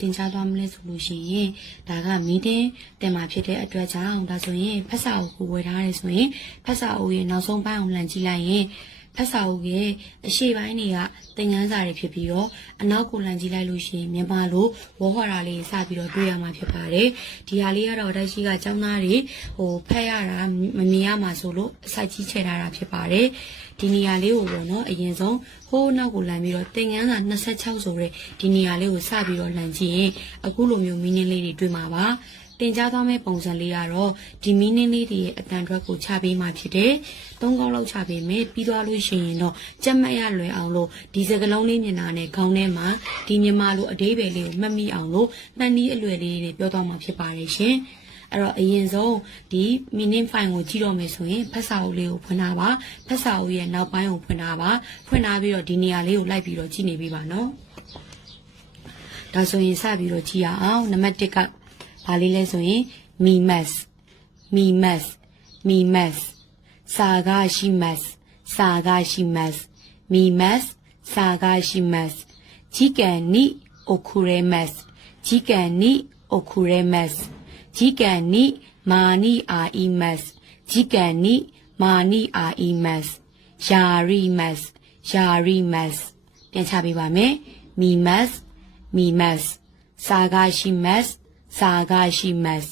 တင်ချသွားမလဲဆိုလို့ရှိရင်ဒါကမီတင်းတင်မှာဖြစ်တဲ့အတွက်ကြောင့်ဒါဆိုရင်ဖက်စာအုပ်ကိုဝယ်ထားရဲဆိုရင်ဖက်စာအုပ်ရဲ့နောက်ဆုံးပိုင်းအောင်လှန်ကြည့်လိုက်ရင်ဖက်စာအုပ်ရဲ့အရှေ့ပိုင်းတွေကသင်ခန်းစာတွေဖြစ်ပြီးတော့အနောက်ကိုလှန်ကြည့်လိုက်လို့ရှိရင်မြန်မာလိုဝေါ်ဟော်တာလေးစပြီးတော့တွေ့ရမှာဖြစ်ပါတယ်ဒီဟာလေးကတော့တိုက်ရှိကကျောင်းသားတွေဖက်ရတာမမြင်ရမှာဆိုလို့အစိုက်ကြီးချဲထားတာဖြစ်ပါတယ်ဒီနေရာလေးကိုပေါ့နော်အရင်ဆုံးဟိုးနောက်ကိုလှန်ပြီးတော့သင်ခန်းစာ26ဆိုတဲ့ဒီနေရာလေးကိုစပြီးတော့လှန်ကြည့်ရင်အခုလိုမျိုးမီနင်းလေးတွေတွေ့မှာပါတင်ကြားသွားမယ့်ပုံစံလေးကတော့ဒီမီနင်းလေးတွေရဲ့အတန်ထွက်ကိုချပေးမှဖြစ်တယ်။၃ခေါက်လောက်ချပေးမယ်ပြီးသွားလို့ရှိရင်တော့ကြက်မှတ်ရလွယ်အောင်လို့ဒီစကလုံးလေးမျက်နှာနဲ့ခေါင်းထဲမှာဒီမြန်မာလိုအသေးပဲလေးကိုမှတ်မိအောင်လို့မှတ်နည်းအလွယ်လေးတွေပြောသွားမှာဖြစ်ပါတယ်ရှင်။အဲ့တော့အရင်ဆုံးဒီမီနင်းဖိုင်ကိုကြည့်တော့မယ်ဆိုရင်ဖက်စာအုပ်လေးကိုဖွင့်ထားပါဖက်စာအုပ်ရဲ့နောက်ပိုင်းကိုဖွင့်ထားပါဖွင့်ထားပြီးတော့ဒီနေရာလေးကိုလိုက်ပြီးတော့ကြည့်နေပြီပါနော်။ဒါဆိုရင်စပြီးတော့ကြည့်ရအောင်နံပါတ်1ကဘာလေးလဲဆိုရင်မီမတ်စာကရှိမတ်မီမတ်စာကရှိမတ်ဂျီကန်နီအခုရဲမတ်ဂျီကန်နီမာနီအာအီမတ်ဂျီကန်နီမာနီအာအီမတ်ယာရီမတ်ပြန်ချပေးပါမယ်မီမတ်စာကရှိမတ်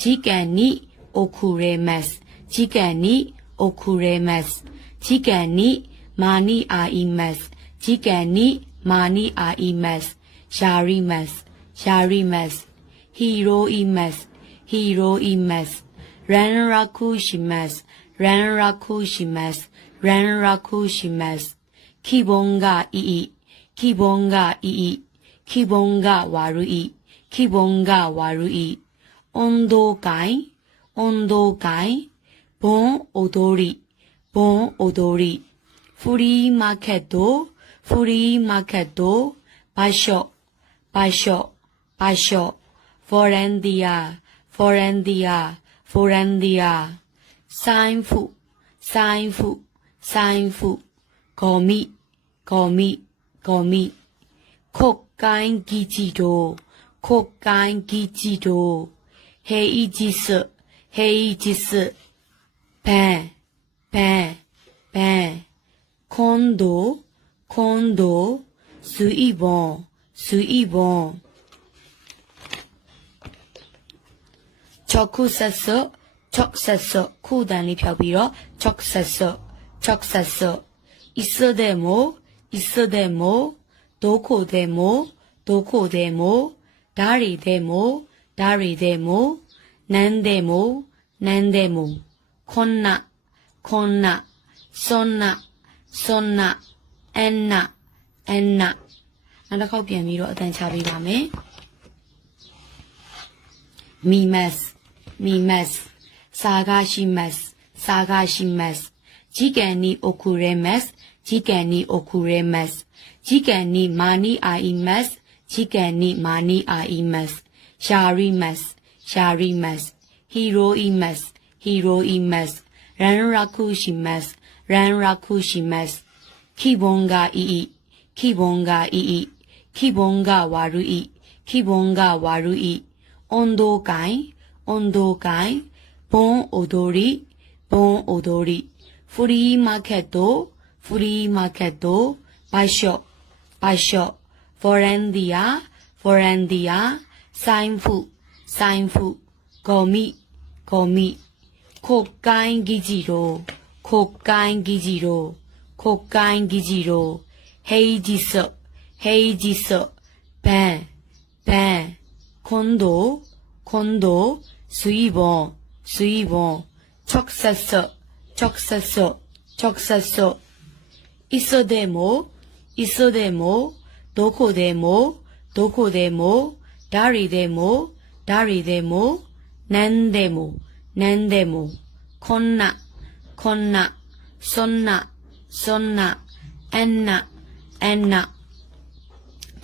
ဂျီကန်နီအခုရဲမတ်ဂျီကန်နီမာနီအာအီမတ်ဂျီကန်နီမာနီအာအီမတ်ယာရီမတ်ဟီရိုအီမတ်ရန်ရာခုရှိမတ်ခိဘုံကအီဝါရူအီအွန်ဒိုကိုင်ဘွန်အိုဒိုရီဖူရီမာကက်တိုဘာရှော့ဖော်ရန်ဒီယာဆိုင်ဖူဂေါ်မီခုတ်ကိုင်းဂီဂျီတိုဟေအီဂျီစဘန်ခွန်ဒိုဇူအီဘွန်ချောခုဆက်ဆော့ခုတန်လေးဖြောက်ပြီးတော့ချောက်ဆက်ဆော့အစ္စဒဲမိုဒိုခိုဒဲမိုဒါရီဒဲမိုနန်ဒဲမိုခွန်နာဆွန်နာအန်နာနောက်တစ်ခေါက်ပြန်ပြီးတော့အတန်ချပေးပါမယ်မီမတ်စာကရှိမတ်ဂျီကန်နီအခုရဲမတ်ဂျီကန်နီမာနီအာအီမတ်ရှာရီမတ်ဟီရိုအီမတ်ရန်ရာခုရှိမတ်ခိဘုံကအီဝါရူအီအွန်ဒိုကိုင်ဘွန်အိုဒိုရီဖူရီမာကက်တိုဘာရှော့ဖော်ရန်ဒီယာဆိုင်ဖူဂေါ်မီခုတ်ကိုင်းဂီဂျီတိုဟေးဂျီဆော့ဘန်ခွန်ဒိုဇူအီဘွန်ချောက်ဆက်ဆော့အစ္စဒဲမိုဒိုခိုဒဲမိုဒါရီဒဲမိုနန်ဒဲမိုခွန်နာဆွန်နာအန်နာ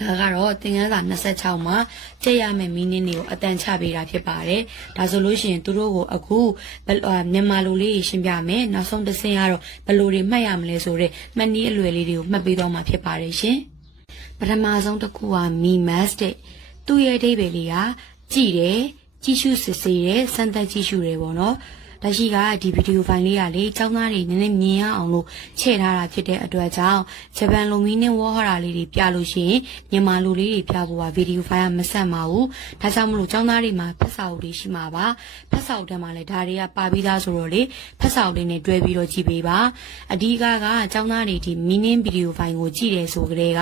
ဒါကတော့သင်ခန်းစာ26မှာကြည့်ရမယ့်မီနင်းတွေကိုအတန်ချပေးတာဖြစ်ပါတယ်။ဒါဆိုလို့ရှိရင်သူတို့ကိုအခုမြန်မာလိုလေးရှင်းပြမယ်။နောက်ဆုံးတစ်ဆင့်ကတော့ဘယ်လိုတွေမှတ်ရမလဲဆိုတော့မှတ်နည်းအလွယ်လေးတွေကိုမှတ်ပေးတော့မှာဖြစ်ပါတယ်ရှင်။ပထမဆုံးတစ်ခုကမီမတ်တဲ့ သူ့ရဲ့အဓိပ္ပာယ်လေးကကြည့်တယ်ကြည့်ရှုစစ်ဆေးတယ်စမ်းသပ်ကြည့်ရှုတယ်ပေါ့နော်ဒါရှိကဒီဗီဒီယိုဖိုင်လေးကလေចောင်းသားတွေနည်းနည်းမြင်ရအောင်လို့ချဲ့ထားတာဖြစ်တဲ့အတွက်ကြောင့်ဂျပန်လိုမီနင်းဝေါ်ဟာရာလေးတွေပြလို့ရှိရင်မြန်မာလိုလေးတွေပြဖို့ပါဗီဒီယိုဖိုင်ကမဆက်ပါဘူးဒါကြောင့်မလို့ចောင်းသားတွေမှာဖက်စာအုပ်တွေရှိမှာပါဖက်စာအုပ်ထဲမှာလည်းဒါတွေကပါပြီးသားဆိုတော့လေဖက်စာအုပ်လေးနဲ့တွဲပြီးတော့ကြည့်ပေးပါအဓိကကចောင်းသားတွေဒီမီနင်းဗီဒီယိုဖိုင်ကိုကြည့်တယ်ဆိုကြတဲ့က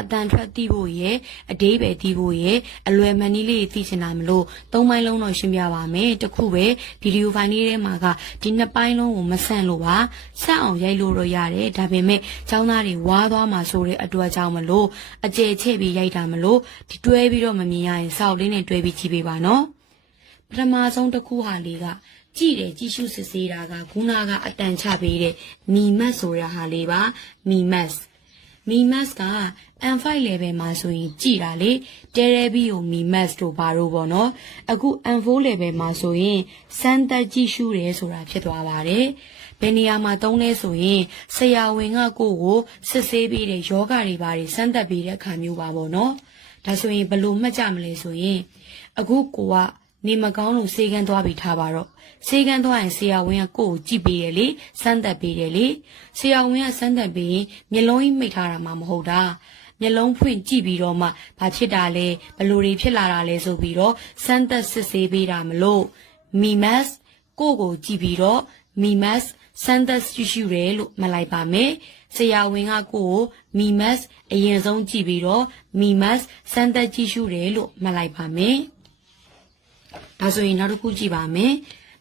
အတန်ထွက်သိဖို့ရဲ့အဓိပ္ပာယ်သိဖို့ရဲ့အလွယ်မှန်နည်းလေးသိချင်တာမလို့သုံးပိုင်းလုံးတော့ရှင်းပြပါမယ်တခုပဲဗီဒီယိုဖိုင်လေးထဲမှာကဒီနှစ်ပိုင်းလုံးကိုမဆန့်လို့ပါဆက်အောင်ရိုက်လို့တော့ရတယ်ဒါပေမဲ့ចောင်းသားတွေဝါသွားမှာဆိုတဲ့အတွက်ကြောင့်မလို့အကျယ်ချဲ့ပြီးရိုက်တာမလို့ဒီတွဲပြီးတော့မမြင်ရရင်စောက်လေးနဲ့တွဲပြီးကြည့်ပေးပါနော်ပထမဆုံးတစ်ခုဟာလေးကကြည့်တယ်ကြည့်ရှုစစ်ဆေးတာကခုနကအတန်ချပေးတဲ့မီမတ်ဆိုတဲ့ဟာလေးပါမီမတ်က M5 level မှာဆိုရင်ကြည်တာလေတဲရဲဘီကိုမီမတ်တို့ဘာလို့ပေါ့နော်အခု M4 level မှာဆိုရင်စမ်းသပ်ကြည့်ရှုတယ်ဆိုတာဖြစ်သွားပါတယ်ဘယ်နေရာမှာသုံးလဲဆိုရင်ဆရာဝန်ကကိုစစ်ဆေးပြီးတဲ့ယောဂတွေဘာတွေစမ်းသပ်ပြီးတဲ့အခါမျိုးပါပေါ့နော်ဒါဆိုရင်ဘယ်လိုမှတ်ကြမလဲဆိုရင်အခုကိုကနေမကောင်းလို့စေကန်းသွားပြီးထားပါတော့စေကန်းသွားရင်ဆရာဝန်ကကိုကြည့်ပေးတယ်လေစမ်းသပ်ပေးတယ်လေဆရာဝန်ကစမ်းသပ်ပြီးမျက်လုံးကြီးမိတ်ထားတာမှမဟုတ်တာမျက်လုံးဖွင့်ကြည့်ပြီးတော့မှဘာဖြစ်တာလဲဘလို့တွေဖြစ်လာတာလဲဆိုပြီးတော့စမ်းသပ်စစ်ဆေးပေးတာမလို့မီမတ်ကိုကြည့်ပြီးတော့မီမတ်စမ်းသပ်ကြည့်ရှုတယ်လို့မှတ်လိုက်ပါမယ်ဆရာဝန်ကကိုမီမတ်အရင်ဆုံးကြည့်ပြီးတော့မီမတ်စမ်းသပ်ကြည့်ရှုတယ်လို့မှတ်လိုက်ပါမယ်ဒါဆိုရင်နောက်တစ်ခုကြည့်ပါမယ်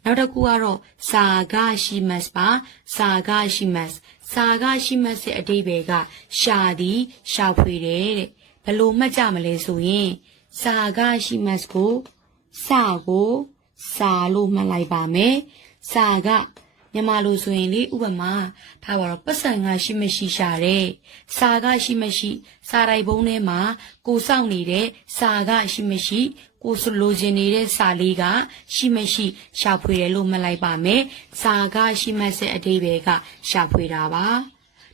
နောက်တစ်ခုကတော့စာကရှိမတ်ပါစာကရှိမတ်ရဲ့အဓိပ္ပာယ်ကရှာသည်ရှာဖွေတယ်တဲ့ဘယ်လိုမှတ်ကြမလဲဆိုရင်စာကရှိမတ်ကိုစာလို့မှတ်လိုက်ပါမယ်စာကမြန်မာလိုဆိုရင်လေဥပမာထားပါတော့ပတ်စံကရှိမရှိရှာတယ်စာကရှိမရှိစာရိုက်ပုံးထဲမှာကိုစောင့်နေတဲ့စာကရှိမရှိကိုစလိုချင်နေတဲ့စာလေးကရှိမရှိရှာဖွေတယ်လို့မှတ်လိုက်ပါမယ်စာကရှိမတ်ရဲ့အဓိပ္ပာယ်ကရှာဖွေတာပါ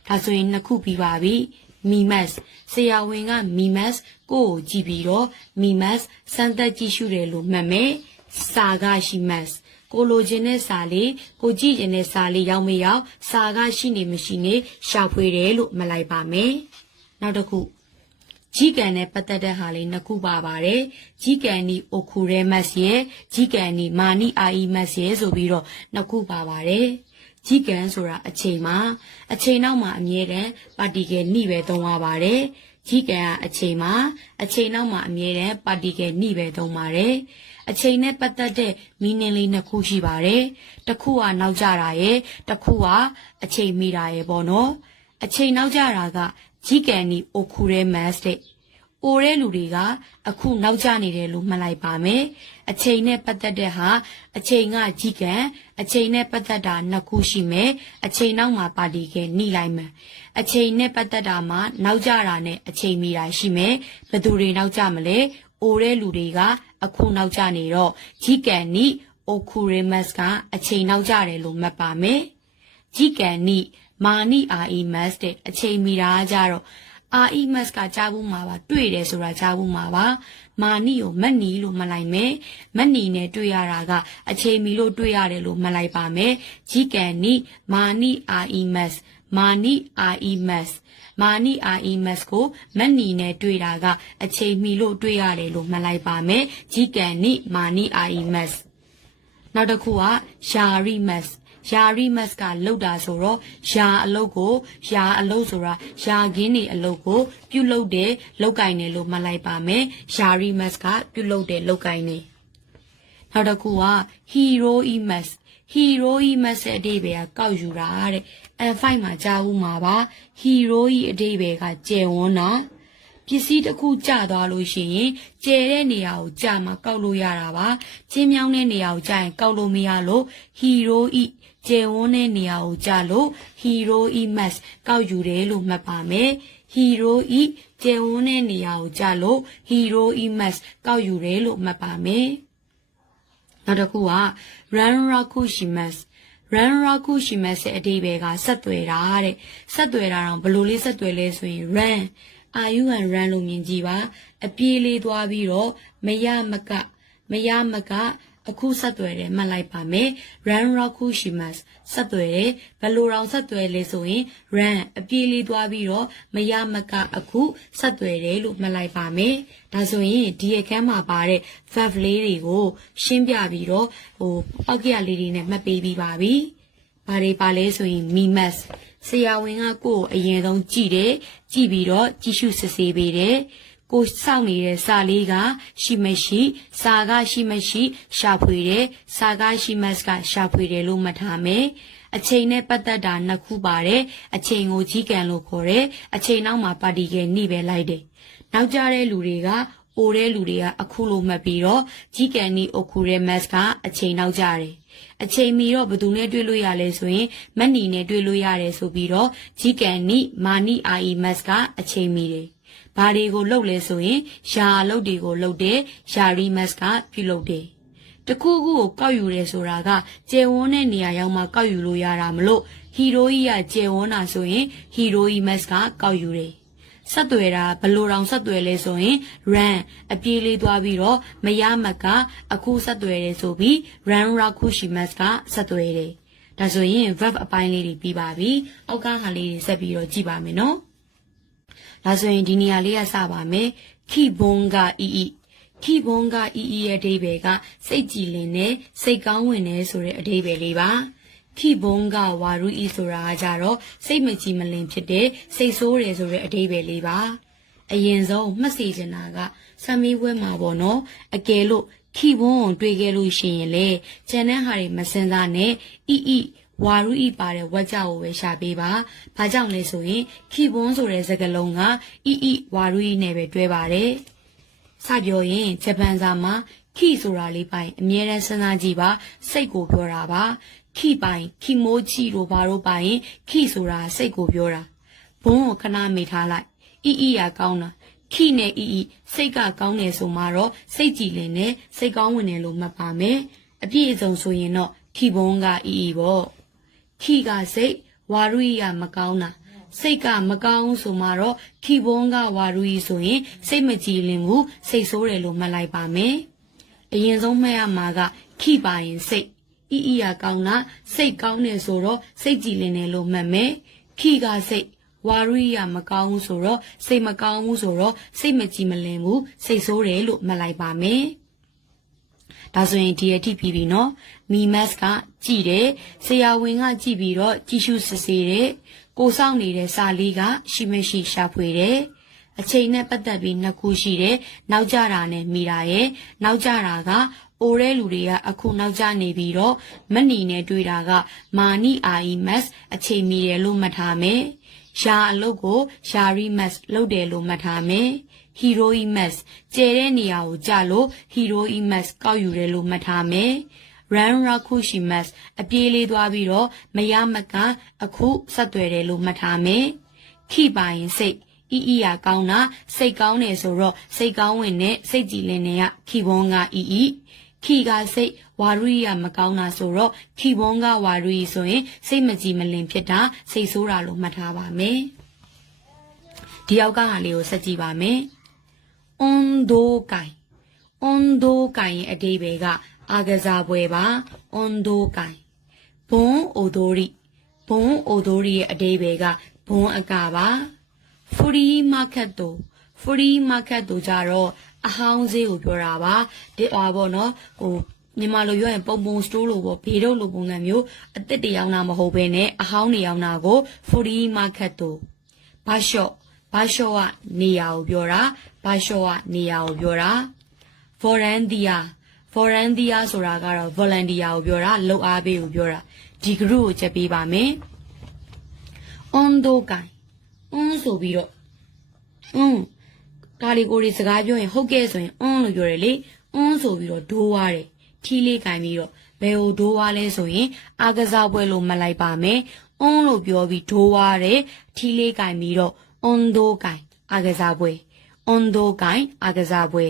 ဒါဆိုရင်နှစ်ခုပြီးပါပြီမီမတ်ဆရာဝန်ကမီမတ်ကိုကြည့်ပြီးတော့မီမတ်စမ်းသပ်ကြည့်ရှုတယ်လို့မှတ်မယ်စာကရှိမတ်ကိုလိုချင်တဲ့စာလေးကိုကြည့်ချင်တဲ့စာလေးရောက်မရောက်စာကရှိနေမရှိနေရှာဖွေတယ်လို့မှတ်လိုက်ပါမယ်နောက်တစ်ခုကြီးကန်နဲ့ပတ်သက်တဲ့ဟာလေးနှစ်ခုပါပါတယ်ကြီးကန်နီအိုခူရဲမတ်ရဲ့ကြီးကန်နီမာနီအာအီမတ်ရဲ့ဆိုပြီးတော့နှစ်ခုပါပါတယ်ကြီးကန်ဆိုတာအချိန်နောက်မှာအမြဲတမ်းပါတီကယ်နှိပဲသုံးရပါတယ်ကြီးကန်ကအချိန်နောက်မှာအမြဲတမ်းပါတီကယ်နှိပဲသုံးပါတယ်အချိန်နဲ့ပတ်သက်တဲ့မီနင်းလေးနှစ်ခုရှိပါတယ်တစ်ခုကနောက်ကျတာရဲ့တစ်ခုကအချိန်မီတာရဲ့ပေါ့နော်အချိန်နောက်ကျတာကကြီးကန်နီအိုခူရဲမတ်တဲ့အိုတဲ့လူတွေကအခုနောက်ကျနေတယ်လို့မှတ်လိုက်ပါမယ်အချိန်နဲ့ပတ်သက်တဲ့ဟာအချိန်ကကြီးကန်အချိန်နဲ့ပတ်သက်တာနှစ်ခုရှိမယ်အချိန်နောက်မှာပါတီကနှိလိုက်မယ်အချိန်နဲ့ပတ်သက်တာမှာနောက်ကျတာနဲ့အချိန်မီတာရှိမယ်ဘယ်သူတွေနောက်ကျမလဲအိုတဲ့လူတွေကအခုနောက်ကျနေတော့ကြီးကန်နီအိုခူရဲမတ်ကအချိန်နောက်ကျတယ်လို့မှတ်ပါမယ်ကြီးကန်နီမာနီအာအီမတ်တဲ့အချိန်မီတာကြတော့အာအီမတ်ကကြားဘူးမှာပါတွေ့တယ်ဆိုတာကြားဘူးမှာပါမာနီကိုမက်နီလို့မှတ်လိုက်မယ်မက်နီနဲ့တွေ့ရတာကအချိန်မီလို့တွေ့ရတယ်လို့မှတ်လိုက်ပါမယ်ဂျီကန်နီမာနီအာအီမတ်မာနီအာအီမတ်ကိုမက်နီနဲ့တွေ့တာကအချိန်မီလို့တွေ့ရတယ်လို့မှတ်လိုက်ပါမယ်ဂျီကန်နီမာနီအာအီမတ်နောက်တစ်ခုကယာရီမတ်ကလောက်တာဆိုတော့ယာအလုပ်ဆိုတာယာကင်းနေအလုပ်ကိုပြုလုပ်တယ်လောက်ကင်တယ်လို့မှတ်လိုက်ပါမယ်ယာရီမတ်ကပြုလုပ်တယ်လောက်ကင်နေနောက်တစ်ခုကဟီရိုအီမတ်ရဲ့အဓိပ္ပာယ်ကကောက်ယူတာတဲ့ N5 မှာကြားဦးမှာပါဟီရိုအီအဓိပ္ပာယ်ကကျယ်ဝန်းတာပစ္စည်းတစ်ခုကျသွားလို့ရှိရင်ကျယ်တဲ့နေရာကိုကျမှကောက်လို့ရတာပါချင်းမြောင်းတဲ့နေရာကိုကျရင်ကောက်လို့မရလို့ဟီရိုအီကျယ်ဝန်းတဲ့နေရာကိုကျလို့ဟီရိုအီမတ်ကောက်ယူတယ်လို့မှတ်ပါမယ်ဟီရိုအီကျယ်ဝန်းတဲ့နေရာကိုကျလို့ဟီရိုအီမတ်ကောက်ယူတယ်လို့မှတ်ပါမယ်နောက်တစ်ခုက run rakushimas ရဲ့အဓိပ္ပာယ်ကဆက်သွယ်တာတဲ့ဆက်သွယ်တာတော့ဘယ်လိုလေးဆက်သွယ်လဲဆိုရင် run အာယူဟန်ရန်လို့မြင်ကြည့်ပါအပြေးလေးသွားပြီးတော့မရမကအခုဆက်သွယ်တယ်မှတ်လိုက်ပါမယ် run raku shimas ဆက်သွယ်တယ်ဘယ်လိုတောင်ဆက်သွယ်လဲဆိုရင် run အပြေးလေးသွားပြီးတော့မရမကအခုဆက်သွယ်တယ်လို့မှတ်လိုက်ပါမယ်ဒါဆိုရင်ဒီအခန်းမှာပါတဲ့ verb လေးတွေကိုရှင်းပြပြီးတော့ပောက်ကရလေးတွေနဲ့မှတ်ပေးပြီးပါပြီဘာတွေပါလဲဆိုရင် mimas ဆရာဝန်ကကိုယ်အရင်ဆုံးကြည့်တယ်ကြည့်ပြီးတော့ကြည့်ရှုစစ်ဆေးပေးတယ်ကိုစောင့်နေတဲ့စာလေးကရှိမရှိစာကရှိမရှိရှာဖွေတယ်စာကရှိမတ်ကရှာဖွေတယ်လို့မှတ်ထားမယ်အချိန်နဲ့ပတ်သက်တာနှစ်ခုပါတယ်အချိန်ကိုကြီးကန်လို့ခေါ်တယ်အချိန်နောက်မှာပါတီကယ်နှိပဲလိုက်တယ်နောက်ကြတဲ့လူတွေကအိုတဲ့လူတွေကအခုလိုမှတ်ပြီးတော့ကြီးကန်နှိအခုတဲ့မတ်ကအချိန်နောက်ကြတယ်အချိန်မီတော့ဘယ်သူနဲ့တွေ့လို့ရလဲဆိုရင်မက်နီနဲ့တွေ့လို့ရတယ်ဆိုပြီးတော့ကြီးကန်နှိမာနိအာအီမတ်ကအချိန်မီတယ်ဘာတွေကိုလှုပ်လဲဆိုရင်ယာလှုပ်တွေကိုလှုပ်တယ်ယာရီမတ်ကပြုလုပ်တယ်တခုခုကိုကောက်ယူတယ်ဆိုတာကကျေဝန်းတဲ့နေရာရောက်မှကောက်ယူလို့ရတာမလို့ဟီရိုကြီးကကျေဝန်းတာဆိုရင်ဟီရိုကြီးမတ်ကကောက်ယူတယ်ဆက်သွယ်တာဘလို့တောင်ဆက်သွယ်လဲဆိုရင် run အပြေးလေးသွားပြီးတော့မရမကအခုဆက်သွယ်တယ်ဆိုပြီး run raku shimas ကဆက်သွယ်တယ်ဒါဆိုရင် verb အပိုင်းလေးတွေပြီးပါပြီအောက်ကဟာလေးတွေဆက်ပြီးတော့ကြည့်ပါမယ်နော်ဒါဆိုရင်ဒီနေရာလေးကစပါမယ်ခိဘုံကအီရဲ့အဓိပ္ပာယ်ကစိတ်ကြည်လင်တဲ့စိတ်ကောင်းဝင်တဲ့ဆိုတဲ့အဓိပ္ပာယ်လေးပါခိဘုံကဝါရူဤဆိုတာကကြတော့စိတ်မကြည်မလင်ဖြစ်တဲ့စိတ်ဆိုးတယ်ဆိုတဲ့အဓိပ္ပာယ်လေးပါအရင်ဆုံးမှတ်စီချင်တာကဆမ်မီဝဲမှာပေါ့နော်အကယ်လို့ခိဘုံကိုတွေ့ခဲ့လို့ရှိရင်လေကျန်တဲ့ဟာတွေမစင်စားနဲ့ဤဝါရူဤပါတဲ့ဝက်ကြောက်ကိုပဲရှာပေးပါ။ဘာကြောင့်လဲဆိုရင်ခိဘွန်းဆိုတဲ့စကားလုံးကဝါရူဤနဲ့ပဲတွဲပါတယ်။စပြောရင်ဂျပန်စာမှာခိဆိုတာလေးပိုင်အမြဲတမ်းစဉ်းစားကြည့်ပါစိတ်ကိုပြောတာပါ။ခိပိုင်ခိမိုးချီတို့ဘာတို့ပိုင်ခိဆိုတာစိတ်ကိုပြောတာ။ဘွန်းကိုခဏမေ့ထားလိုက်။ရာကောင်းတာခိနဲ့စိတ်ကကောင်းတယ်ဆိုမှတော့စိတ်ကြည်လင်နဲ့စိတ်ကောင်းဝင်တယ်လို့မှတ်ပါမယ်။အပြည့်အစုံဆိုရင်တော့ခိဘွန်းကပေါ့။ခိကစိတ်ဝါရူကမကောင်းတာစိတ်ကမကောင်းဆိုမှတော့ခိဘုံကဝါရူဆိုရင်စိတ်မကြည်လင်ဘူးစိတ်ဆိုးတယ်လို့မှတ်လိုက်ပါမယ်အရင်ဆုံးမှတ်ရမှာကခိပါရင်စိတ်ရကောင်းတာစိတ်ကောင်းတယ်ဆိုတော့စိတ်ကြည်လင်တယ်လို့မှတ်မယ်ခိကစိတ်ဝါရူကမကောင်းဘူးဆိုတော့စိတ်မကောင်းဘူးဆိုတော့စိတ်မကြည်မလင်ဘူးစိတ်ဆိုးတယ်လို့မှတ်လိုက်ပါမယ်ဒါဆိုရင်ဒီအထိပြီးပြီနော်မီမတ်ကကြည်တယ်ဆရာဝန်ကကြည်ပြီးတော့ကြည့်ရှုစစ်ဆေးတယ်ကိုစောင့်နေတဲ့စာလေးကရှိမရှိရှာဖွေတယ်အချိန်နဲ့ပတ်သက်ပြီးနှစ်ခုရှိတယ်နောက်ကြတာနဲ့မိတာရဲ့နောက်ကြတာကအိုတဲ့လူတွေကအခုနောက်ကျနေပြီးတော့မနီနဲ့တွေ့တာကမာနီအာအီမတ်အချိန်မီတယ်လို့မှတ်ထားမယ်ယာအလုပ်ကိုယာရီမတ်လုပ်တယ်လို့မှတ်ထားမယ်ဟီရိုအီမတ်ကျဲတဲ့နေရာကိုကြလို့ဟီရိုအီမတ်ကောက်ယူတယ်လို့မှတ်ထားမယ်run raku shimas အပြေးလေးသွားပြီးတော့မရမကအခုဆက်သွယ်တယ်လို့မှတ်ထားမယ်ခိပါရင်စိတ်ရာကောင်းတာစိတ်ကောင်းတယ်ဆိုတော့စိတ်ကောင်းဝင်တဲ့စိတ်ကြည်လင်တဲ့ကခိဘုံကခိကစိတ်ဝါရူကမကောင်းတာဆိုတော့ခိဘုံကဝါရူဆိုရင်စိတ်မကြည်မလင်ဖြစ်တာစိတ်ဆိုးတာလို့မှတ်ထားပါမယ်ဒီအောက်ကဟာလေးကိုဆက်ကြည့်ပါမယ်온도가이ရဲ့အဓိပ္ပာယ်ကအာကစားပွဲပါ온도가이ဘွန်းအိုဒိုရီရဲ့အဓိပ္ပာယ်ကဘွန်းအကပါဖူရီမာကတ်တို့ကြတော့အဟောင်းဈေးကိုပြောတာပါဒီပေါ့နော်မြန်မာလိုပြောရင်ပုံစတိုးလို့ပေါ့ဘေးတို့လိုပုံစံမျိုးအစ်စ်တရောင်းတာမဟုတ်ဘဲနဲ့အဟောင်းနေရောင်းတာကိုဖူရီမာကတ်တို့ဘာရှော့ကနေရာကိုပြောတာvolunteer ဆိုတာကတော့ volunteer ကိုပြောတာလုပ်အားပေးကိုပြောတာဒီ group ကိုချက်ပေးပါမယ်온도가이ဆိုပြီးတော့ဒါလေးကိုဒီစကားပြောရင်ဟုတ်ကဲ့ဆိုရင်လို့ပြောတယ်လေဆိုပြီးတော့ဒိုးွားတယ်ထီးလေးကင်ပြီးတော့ဘယ်ကိုဒိုးွားလဲဆိုရင်အာကစားပွဲလို့မှတ်လိုက်ပါမယ်လို့ပြောပြီးဒိုးွားတယ်ထီးလေးကင်ပြီးတော့온도가이အာကစားပွဲ온도가이အာကစားပွဲ